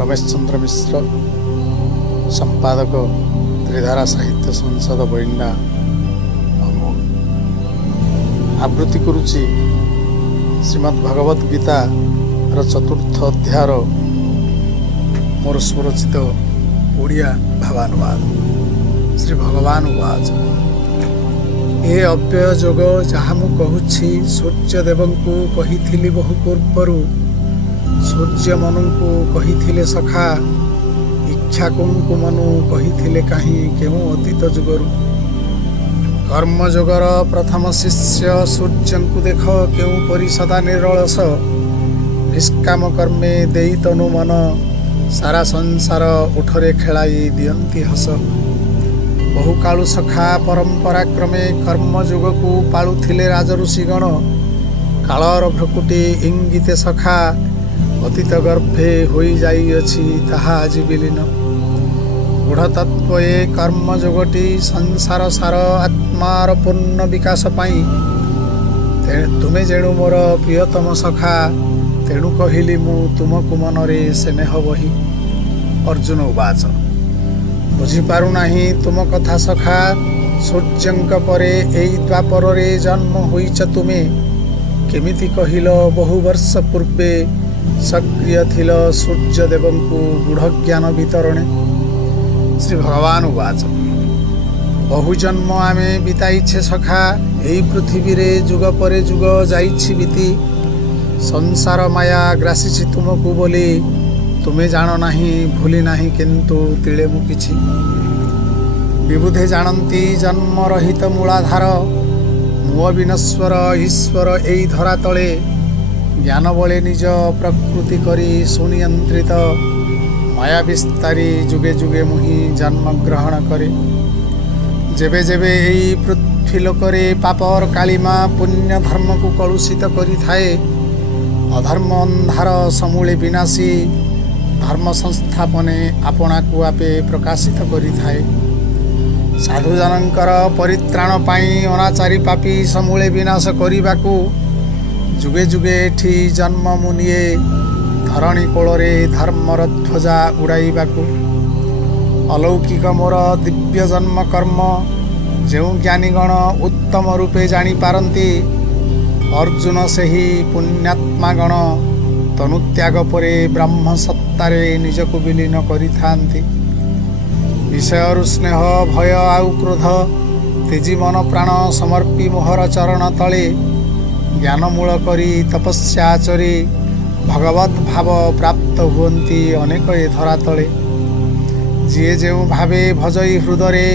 रमेश चंद्र मिश्र संपादक त्रिधारा साहित्य संसद बैंडा आवृत्ति करुच्ची श्रीमद् भगवत गीता चतुर्थ अध्यायर मोर स्वरचित ओडिया भावानुवाद। श्री भगवान उवाच ए अव्यय जोग जहाँ मु कहूछि सूर्यदेव को कही बहु पूर्वर सूर्य मनु को कही सखा इच्छाकू मनु कही कहीं केहू अतीत जुगरु कर्मयोगर प्रथम शिष्य सूर्य को देख केउ परिसदा निरलस निष्काम कर्मे देई तनु मन सारा संसार उठरे खेलाई दियंती हस बहु कालु सखा परंपरा क्रमे कर्मयोग को पालुथिले राजऋषिगण कालर भ्रकुटी इंगिते सखा अतीत गर्भे होई जाइअछि ताहा आजि विलीन गूढ़ तत्व ए कर्मयोगटी संसार सार आत्मार पूर्ण विकास पाई तुमे जेणु मोर प्रियतम सखा तेणु कहिली मु तुमको मनरे स्नेह बही। अर्जुन उवाच बुझिपारु नाही तुम कथा सखा सूर्यंक परे एई द्वापर रे जन्म होइछ तुमे केमिति कहिल बहु वर्ष पूर्वे सक्रिय थिल सूर्यदेव को गूढ़ ज्ञान वितरणे। श्री भगवान उवाच बहु जन्म आमे बिताइछे सखा एई पृथ्वी रे जुग परे जुग जाइछि बीती संसार माया ग्रासीछि तुमको बोली तुमे जान नाही भूली नाही किंतु तिले मु किछि विबुधे जानती जन्म रहित मूलाधार मुअ विनश्वर ईश्वर एई धरा तले ज्ञान बले निज प्रकृति करी सुनियंत्रित माया विस्तारी जुगे जुगे मुहि जन्म ग्रहण करे जेबे जेबे एई पृथ्वी लोकरे पापर कालीमा पुण्य धर्म को कलुषित करी थाए अधर्म अंधार समूले विनाशी धर्म संस्थापने आपना को आपे प्रकाशित करी थाए साधुजनकर परित्राण पाई अनाचारी पापी समूले विनाश करिबाकू जुगे जुगे एठी जन्म मुनिए धरणी कोଳରେ धर्मर ध्वजा उड़ाइबाकू अलौकिक मोर दिव्य जन्म कर्म जो ज्ञानीगण उत्तम रूपे जानी पारंती अर्जुन सेही पुण्यात्मागण तनुत्याग परे ब्रह्म सत्तारे निजको विलीन करिथांती विषयरु स्नेह भय आउ क्रोध तेजी मन प्राण समर्पी मोहर चरण तले ज्ञानमूल करी तपस्या चरी भगवत भाव प्राप्त हुअंती अनेक ए धरा तले जीए जेउ भावे भजई हृदरे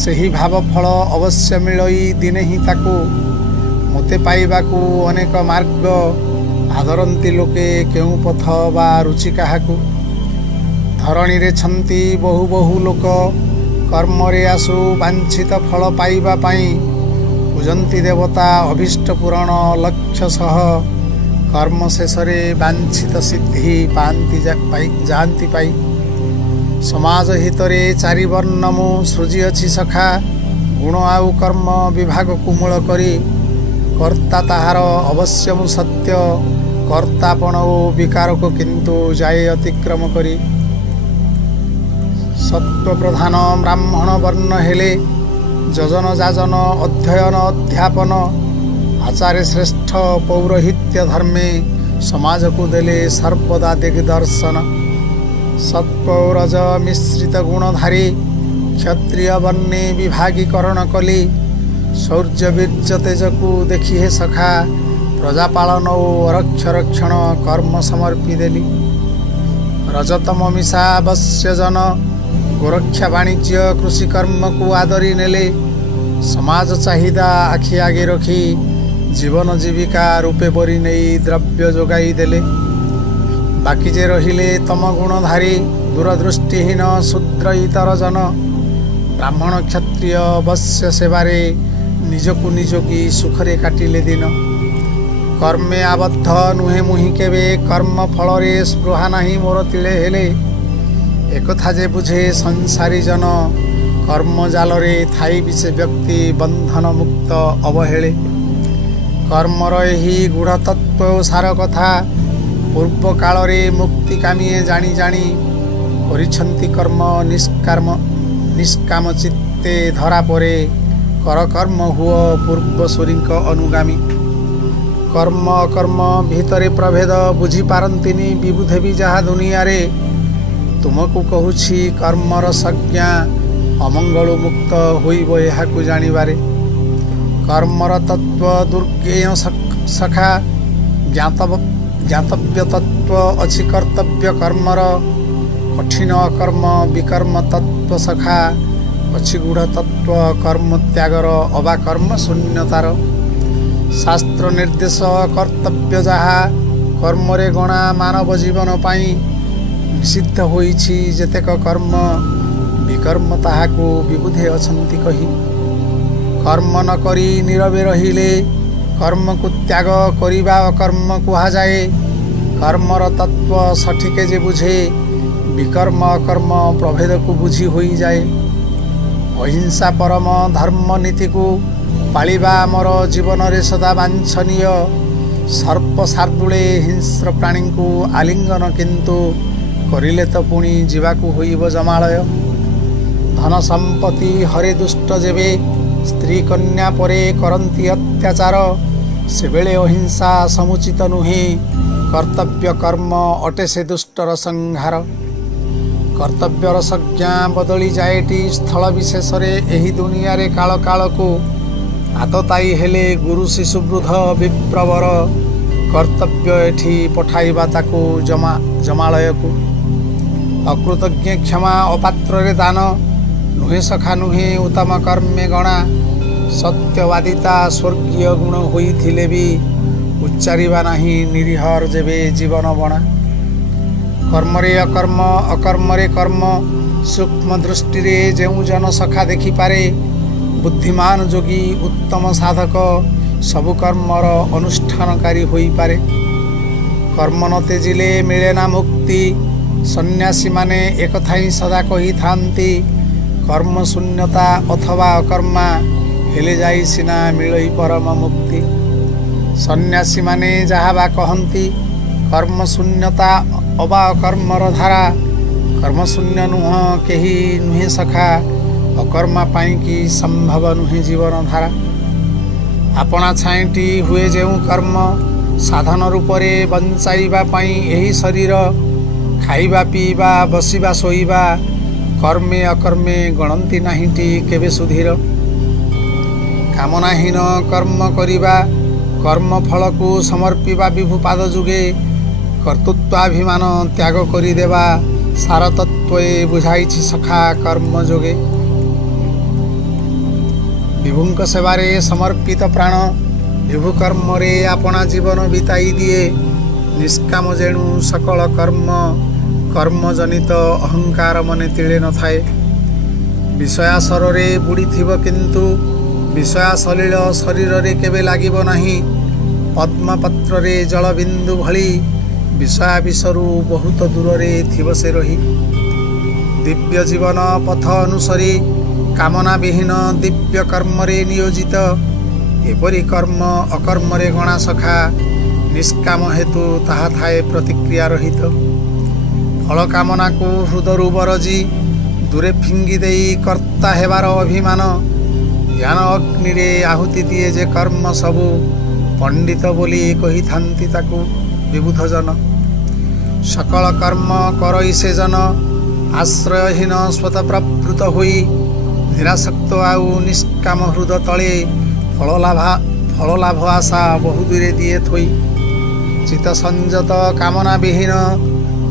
सेही भाव फल अवश्य मिलई दिने ही ताकू मोते पाइबाकू अनेक मार्ग आदरंती लोके केउ पथ बा रुचि काहाकू धरणी रे छंती बहु बहु लोक कर्म रे आसु वांछित फल पाइबा पाई पूजंती देवता अभिष्ट पुराण लक्ष्य सह कर्म शेषरे वांछित सिद्धि पांति जानती पाई समाज हितरे चारि वर्ण मु सृजी अछि सखा गुण आउ कर्म विभाग कुमूल करी कर्ता ताहार अवश्य मु सत्य कर्तापण ओ विकार को किंतु जाए अतिक्रम करी सत्व प्रधान ब्राह्मण वर्ण हेले जजन जाजन अध्ययन अध्यापन आचार्य श्रेष्ठ पौरोहित्य धर्मे समाज को देले सर्वदा दिग्दर्शन सत्पौरज मिश्रित गुणधारी क्षत्रिय वर्णे विभागीकरण कली शौर्य बीर्ज तेज को देखी हे सखा प्रजापालन और अरक्षरक्षण कर्म समर्पी देली रजतम मिशा अवश्य जन गोरक्षा वाणिज्य कृषि कर्म को आदरी नेले समाज चाहिदा आखि आगे रखी जीवन जीविका रूपे बरी नहीं द्रव्य जोगाई देले बाकी जे रहिले तम गुणधारी दूरदृष्टिहीन शूद्र इतर जन ब्राह्मण क्षत्रिय अवश्य सेवारे निजकु निजोगी सुखरे काटिले दिन कर्मे आबद्ध नुहे मुहि केबे कर्म फलरे स्पृहा नाही मोर तिले हेले एकथा जे बुझे संसारी जन कर्म जालरे थाई भी से व्यक्ति बंधन मुक्त अवहेले कर्मर एही गूढ़ तत्व सार कथा ପୂର୍ବ କାଳରେ ମୁକ୍ତି କାମିଏ ଜାଣି ଜାଣି କରିଛନ୍ତି କର୍ମ ନିଷ୍କାମ ଚିତ୍ତେ ଧରା ପରେ କର କର୍ମ ହୁଅ ପୂର୍ବସୂରୀଙ୍କ ଅନୁଗାମୀ। କର୍ମ ଅକର୍ମ ଭିତରେ ପ୍ରଭେଦ ବୁଝିପାରନ୍ତିନି ବିବୁଧେ ବି ଯାହା ଦୁନିଆରେ। ତୁମକୁ କହୁଛି କର୍ମର ସଂଜ୍ଞା ଅମଙ୍ଗଳୁ ମୁକ୍ତ ହୋଇବ ଏହାକୁ ଜାଣିବାରେ। କର୍ମର ତତ୍ତ୍ୱ ଦୁର୍ଜ୍ଞେୟ ସଖା ଜ୍ଞାତବ୍ୟ ତତ୍ତ୍ୱ ଅଛି କର୍ତ୍ତବ୍ୟ କର୍ମର। କଠିନ ଅକର୍ମ ବିକର୍ମ ତତ୍ତ୍ୱ ସଖା ଅଛି ଗୂଢ଼ ତତ୍ତ୍ୱ କର୍ମ ତ୍ୟାଗର ଅବା କର୍ମ ଶୂନ୍ୟତାର। ଶାସ୍ତ୍ର ନିର୍ଦ୍ଦେଶ କର୍ତ୍ତବ୍ୟ ଯାହା କର୍ମରେ ଗଣା ମାନବ ଜୀବନ ପାଇଁ। ନିଷିଦ୍ଧ ହୋଇଛି ଯେତେକ କର୍ମ ବିକର୍ମ ତାହାକୁ ବିବୁଧେ ଅଛନ୍ତି କହି। କର୍ମ ନ କରି ନୀରବେ ରହିଲେ କର୍ମକୁ ତ୍ୟାଗ କରିବା ଅକର୍ମ କୁହାଯାଏ। କର୍ମର ତତ୍ତ୍ୱ ସଠିକେ ଯେ ବୁଝେ ବିକର୍ମ ଅକର୍ମ ପ୍ରଭେଦକୁ ବୁଝି ହୋଇଯାଏ। ଅହିଂସା ପରମ ଧର୍ମ ନୀତିକୁ ପାଳିବା ଆମର ଜୀବନରେ ସଦା ବାଞ୍ଛନୀୟ। ସର୍ପ ଶାର୍ଦୁଳେ ହିଂସ୍ର ପ୍ରାଣୀଙ୍କୁ ଆଲିଙ୍ଗନ କିନ୍ତୁ କରିଲେ ତ ପୁଣି ଯିବାକୁ ହୋଇବ ଜମାଳୟ। ଧନ ସମ୍ପତ୍ତି ହରେ ଦୁଷ୍ଟ ଯେବେ ସ୍ତ୍ରୀ କନ୍ୟା ପରେ କରନ୍ତି ଅତ୍ୟାଚାର। ସେବେଳେ ଅହିଂସା ସମୁଚିତ ନୁହେଁ କର୍ତ୍ତବ୍ୟ କର୍ମ ଅଟେ ସେ ଦୁଷ୍ଟର ସଂହାର। କର୍ତ୍ତବ୍ୟର ସଂଜ୍ଞା ବଦଳି ଯାଏଟି ସ୍ଥଳ ବିଶେଷରେ ଏହି ଦୁନିଆରେ କାଳ କାଳକୁ। ଆତତାୟୀ ହେଲେ ଗୁରୁ ଶିଶୁ ବୃଦ୍ଧ ବିପ୍ରବର। କର୍ତ୍ତବ୍ୟ ଏଠି ପଠାଇବା ତାକୁ ଜମାଳୟକୁ। ଅକୃତଜ୍ଞ କ୍ଷମା ଅପାତ୍ରରେ ଦାନ ନୁହେଁ ସଖା ନୁହେଁ ଉତ୍ତମ କର୍ମେ ଗଣା। ସତ୍ୟବାଦିତା ସ୍ୱର୍ଗୀୟ ଗୁଣ ହୋଇଥିଲେ ବି ଉଚ୍ଚାରିବା ନାହିଁ ନିରୀହର ଯେବେ ଜୀବନ ବଣା। କର୍ମରେ ଅକର୍ମ ଅକର୍ମରେ କର୍ମ ସୂକ୍ଷ୍ମ ଦୃଷ୍ଟିରେ ଯେଉଁ ଜନ ସଖା ଦେଖିପାରେ। ବୁଦ୍ଧିମାନ ଯୋଗୀ ଉତ୍ତମ ସାଧକ ସବୁ କର୍ମର ଅନୁଷ୍ଠାନକାରୀ ହୋଇପାରେ। କର୍ମ ନ ତେଜିଲେ ମିଳେ ନା ମୁକ୍ତି ସନ୍ନ୍ୟାସୀମାନେ ଏକଥା ହିଁ ସଦା କହିଥାନ୍ତି। କର୍ମ ଶୂନ୍ୟତା ଅଥବା ଅକର୍ମା ହେଲେ ଯାଇ ସିନା ମିଳଇ ପରମ ମୁକ୍ତି। ସନ୍ନ୍ୟାସୀମାନେ ଯାହା ବା କହନ୍ତି କର୍ମ ଶୂନ୍ୟତା ଅବା ଅକର୍ମର ଧାରା। କର୍ମଶୂନ୍ୟ ନୁହଁ କେହି ନୁହେଁ ସଖା ଅକର୍ମା ପାଇଁକି ସମ୍ଭବ ନୁହେଁ ଜୀବନ ଧାରା। ଆପଣା ଛାଏଁଟି ହୁଏ ଯେଉଁ କର୍ମ ସାଧନ ରୂପରେ ବଞ୍ଚାଇବା ପାଇଁ ଏହି ଶରୀର। ଖାଇବା ପିଇବା ବସିବା ଶୋଇବା କର୍ମେ ଅକର୍ମେ ଗଣନ୍ତି ନାହିଁଟି କେବେ ସୁଧୀର। କାମନାହୀନ କର୍ମ କରିବା କର୍ମ ଫଳକୁ ସମର୍ପିବା ବିଭୁ ପାଦ ଯୁଗେ। କର୍ତ୍ତୃତ୍ୱାଭିମାନ ତ୍ୟାଗ କରିଦେବା ସାରତତ୍ତ୍ୱେ ବୁଝାଇଛି ସଖା କର୍ମ ଯୋଗେ। ବିଭୁଙ୍କ ସେବାରେ ସମର୍ପିତ ପ୍ରାଣ ବିଭୁ କର୍ମରେ ଆପଣା ଜୀବନ ବିତାଇ ଦିଏ। ନିଷ୍କାମ ଯେଣୁ ସକଳ କର୍ମ କର୍ମଜନିତ ଅହଙ୍କାର ମନେ ତିଳେ ନଥାଏ। ବିଷୟାସରରେ ବୁଡ଼ିଥିବ କିନ୍ତୁ ବିଷୟାସଲୀଳ ଶରୀରରେ କେବେ ଲାଗିବ ନାହିଁ। ପଦ୍ମପତ୍ରରେ ଜଳବିନ୍ଦୁ ଭଳି ବିଷୟାବିଷରୁ ବହୁତ ଦୂରରେ ଥିବ ସେ ରହି। ଦିବ୍ୟ ଜୀବନ ପଥ ଅନୁସରି କାମନା ବିହୀନ ଦିବ୍ୟ କର୍ମରେ ନିୟୋଜିତ। ଏପରି କର୍ମ ଅକର୍ମରେ ଗଣା ସଖା ନିଷ୍କାମ ହେତୁ ତାହା ଥାଏ ପ୍ରତିକ୍ରିୟା ରହିତ। ଫଳ କାମନାକୁ ହୃଦରୁ ବରଜି ଦୂରେ ଫିଙ୍ଗି ଦେଇ କର୍ତ୍ତା ହେବାର ଅଭିମାନ। ଜ୍ଞାନ ଅଗ୍ନିରେ ଆହୁତି ଦିଏ ଯେ କର୍ମ ସବୁ ପଣ୍ଡିତ ବୋଲି କହିଥାନ୍ତି ତାକୁ ବିବୁଧ ଜନ। ସକଳ କର୍ମ କରଇ ସେ ଜନ ଆଶ୍ରୟହୀନ ସ୍ୱତଃପ୍ରବୃତ ହୋଇ। ନିରାସକ୍ତ ଆଉ ନିଷ୍କାମ ହୃଦ ତଳେ ଫଳ ଲାଭ ଆଶା ବହୁ ଦୂରେ ଦିଏ ଥୋଇ। ଚିତ ସଂଯତ କାମନା ବିହୀନ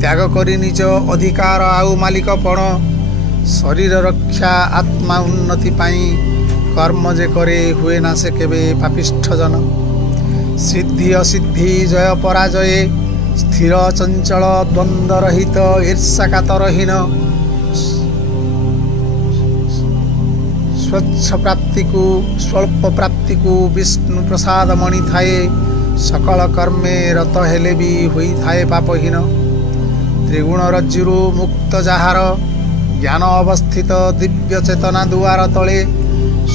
ତ୍ୟାଗ କରି ନିଜ ଅଧିକାର ଆଉ ମାଲିକପଣ। ଶରୀର ରକ୍ଷା ଆତ୍ମା ଉନ୍ନତି ପାଇଁ କର୍ମ ଯେ କରେ ହୁଏ ନା ସେ କେବେ ପାପିଷ୍ଠ ଜନ। ସିଦ୍ଧି ଅସିଦ୍ଧି ଜୟ ପରାଜୟେ ସ୍ଥିର ଚଞ୍ଚଳ ଦ୍ୱନ୍ଦ୍ୱ ରହିତ ଈର୍ଷାକାତରହୀନ। ସ୍ୱଚ୍ଛ ପ୍ରାପ୍ତିକୁ ସ୍ୱଳ୍ପ ପ୍ରାପ୍ତିକୁ ବିଷ୍ଣୁ ପ୍ରସାଦ ମଣିଥାଏ। ସକଳ କର୍ମେ ରତ ହେଲେ ବି ହୋଇଥାଏ ପାପହୀନ। ତ୍ରିଗୁଣ ରଜ୍ଜୁରୁ ମୁକ୍ତ ଯାହାର ଜ୍ଞାନ ଅବସ୍ଥିତ ଦିବ୍ୟ ଚେତନା ଦୁଆର ତଳେ।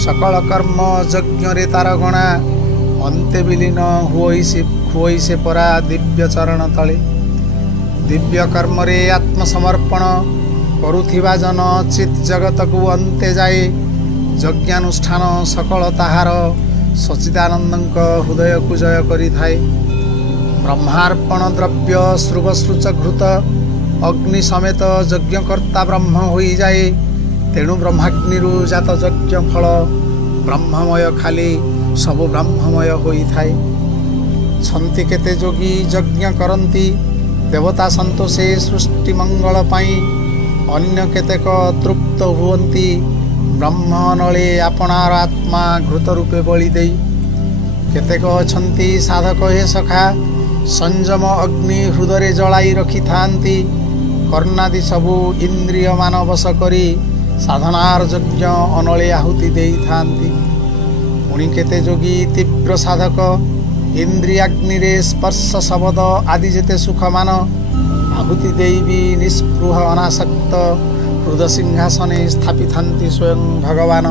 ସକଳ କର୍ମ ଯଜ୍ଞରେ ତାର ଗଣା ଅନ୍ତେ ବିଲୀନ ହୁଅଇ ସେ ପରା ଦିବ୍ୟ ଚରଣ ତଳେ। दिव्य कर्मरे आत्मसमर्पण करुथिबा जन चित जगत को अंते जाए यज्ञानुष्ठान सकल ताहार सच्चिदानंद हृदय को जय करि थाए। ब्रह्मार्पण द्रव्य श्रुवश्रुच घृत अग्नि समेत यज्ञकर्ता ब्रह्म होई जाए। तेणु ब्रह्माग्निरु जात यज्ञ फल ब्रह्ममय खाली सबु ब्रह्ममय होई थाए। छंती केते जोगी यज्ञ करंती देवता संतोषे सृष्टि मंगल पाई अन्य केतेक तृप्त हुवंती ब्रह्म नले आपणार आत्मा घृत रूपे बलि देई। केतेक अछंती साधक हे सखा संयम अग्नि हृदय जलाई रखि थांती कर्णादि सबु इंद्रिय मान वश करी साधनार यज्ञ अनले आहुति देई थांती। पुणी केते जोगी तीव्र साधक इंद्रियाग्नि रे स्पर्श शब्द आदि जेते सुख मान आहुति देई भी निस्पृह अनासक्त हृदय सिंहासने स्थापित थांती स्वयं भगवान।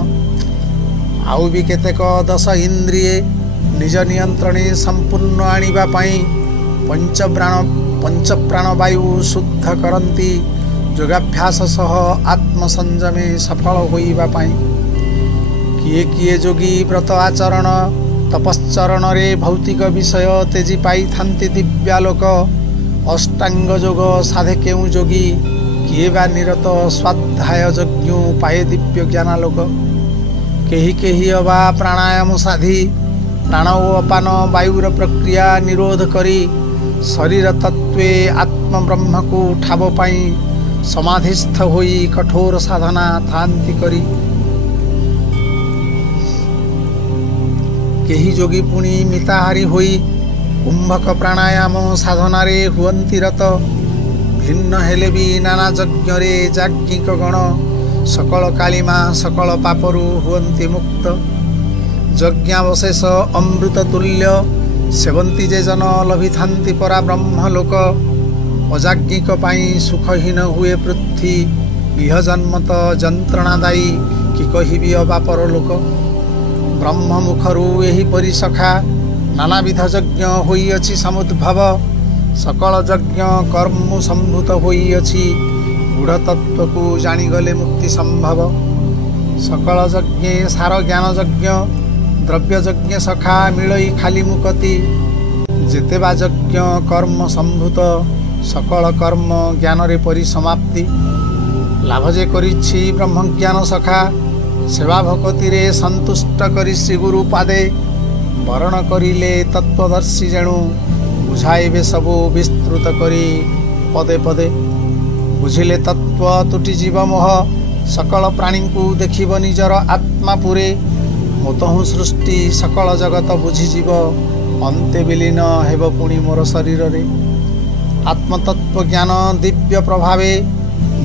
आउ भी केतेक दश इंद्रिय निज नियंत्रणे संपूर्ण आनिबा पई पंचप्राण वायु शुद्ध करंती योगाभ्यास सह आत्मसंयमे सफल होइबा पई। किए किए जोगी व्रत आचरण तपश्चरण रे भौतिक विषय तेजी पाई थांती दिव्यालोक अष्टांग योग साधे केउ जोगी किए बा निरत स्वाध्याय यज्ञ पाए दिव्य ज्ञानालोक। केही केही अबा प्राणायाम साधी प्राण ओ अपान वायुर प्रक्रिया निरोध करी शरीर तत्वे आत्म ब्रह्म को ठाब पाई समाधिस्थ होई कठोर साधना थांती करी। केही जोगी पुणी मिताहारी होई कुंभक प्राणायाम साधना रे हुअंती रत भिन्न हेले भी नाना यज्ञ रे याज्ञिक गण सकल कालिमा सकल पापरु हुअंती मुक्त। यज्ञावशेष अमृत तुल्य सेवंती जे जन लभिथांती परा ब्रह्मलोक अजाज्ञिक पाई सुखहीन हुए पृथ्वी इह जन्मत जंत्रणादायी कि कहिबी अबा परलोक। ब्रह्म मुखरु एही परिसखा नानाविध यज्ञ होइअछि समुद्भव सकल यज्ञ कर्म संभूत होइअछि गूढ़ तत्व को जानिगले मुक्ति संभव। सकल यज्ञे सार ज्ञान यज्ञ द्रव्य यज्ञ सखा मिलई खाली मुकति जेतेबा यज्ञ कर्म संभूत सकल कर्म ज्ञान रे परिसमाप्ति। लाभ जे करिछि ब्रह्म ज्ञान सखा सेवा भक्ति रे संतुष्ट करी श्री गुरु पादे वरण करिले तत्वदर्शी जेणु बुझाइबे सबु विस्तृत करी पदे पदे। बुझिले तत्व तुटी जीव मोह सकल प्राणी को देखिब निजर आत्मा पुरे मोतहु सृष्टि सकल जगत बुझीजीव अंते विलीन हेब पुणी मोर शरीर रे। आत्मतत्व ज्ञान दिव्य प्रभावे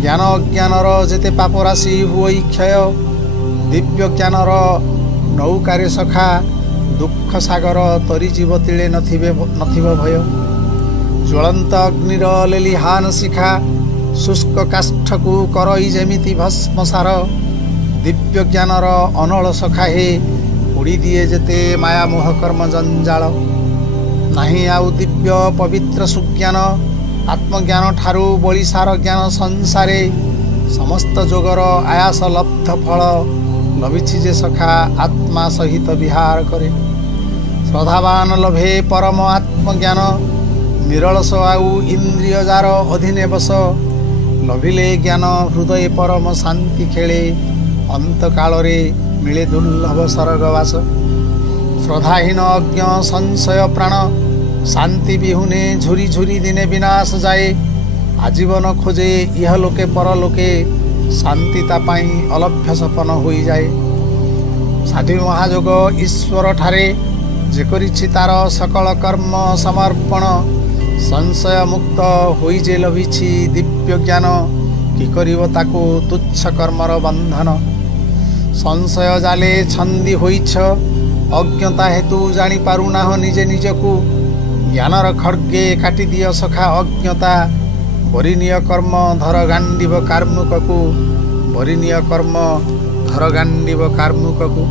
ज्ञान अज्ञानर जेते पाप राशि हुई क्षय दिव्य ज्ञानर नौकारे सखा दुख सागर तरी जीव तिले नथिब भय। ज्वलंत अग्निर लेलिहान शिखा शुष्क काष्ठ को करई जेमिति भस्म सार दिव्य ज्ञानर अनल सखा हे उड़ी दिए जेते माया मोह कर्म जंजाल। नाही आउ दिव्य पवित्र सुज्ञान आत्मज्ञान ठारू बलिसार ज्ञान संसारे समस्त जोगर आयास लब्ध फल लभिछि जे सखा आत्मा सहित विहार करे। श्रद्धावान लभे परम आत्मज्ञान निरलस आउ इंद्रिय जार अधीने बस लभिले ज्ञान हृदय परम शांति खेले अंत कालरे मिले दुर्लभ स्वर्गवास। श्रद्धाहीन अज्ञ संशय प्राण शांति बिहुने झुरी झुरी दिने विनाश जाए आजीवन खोजे इह लोके परलोके शांतिता पाई अलभ्य सपन होई जाए। साधी महाजोग ईश्वर ठारे जे करिछि तार सकल कर्म समर्पण संशय मुक्त होई जे लभिछि दिव्य ज्ञान कि करिव ताकू तुच्छ कर्मर बंधन। संशय जाले छंदी होइछ अज्ञता हेतु जानी पारुनाह निजे निजकू ज्ञानर खड्गे काटी दिय सखा अज्ञता। बरिनीय कर्म धर गांडीव कार्मुककू बरिनीय कर्म धर गांडीव कार्मुककू।